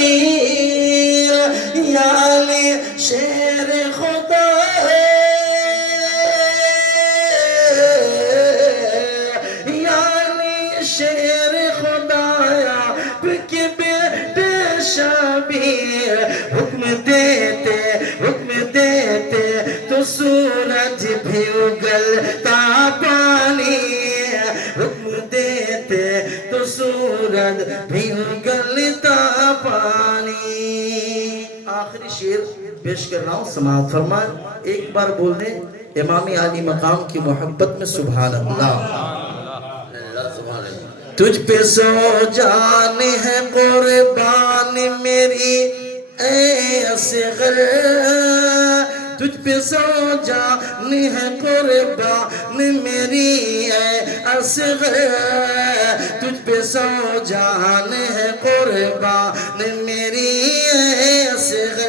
شبیر یا علی شیر خدا یا علی شیر خدایا کے بیٹے شبیر حکم دیتے تو سورج بھی اگلتا پانی حکم دیتے تو سورج بھی اگلتا پانی آخری شعر پیش کر رہا ہوں سماعت فرمائیں ایک بار بول دیں امام عالی مقام کی محبت میں سبحان اللہ تجھ پہ سو جان ہے قربان میری اے اصغر تجھ پہ سو جان ہے قربان میری اے اصغر تجھ پہ سو جان ہے قربان میری اے اصغر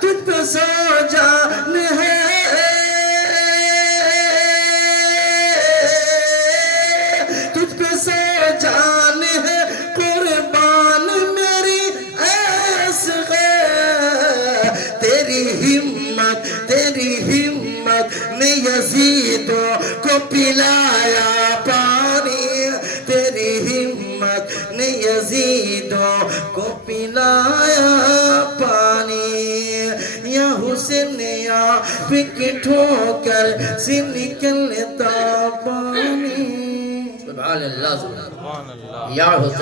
تجھ پہ سو جان ہے تجھ پہ سو جان ہے قربان میری اے اصغر تیری ہمت نے یزیدوں کو پلایا پانی تیری ہمت نے یزیدوں کو پلایا پانی یا حسین یا پک ٹھوکر سے نکلتا پانی سبحان اللہ یا حسین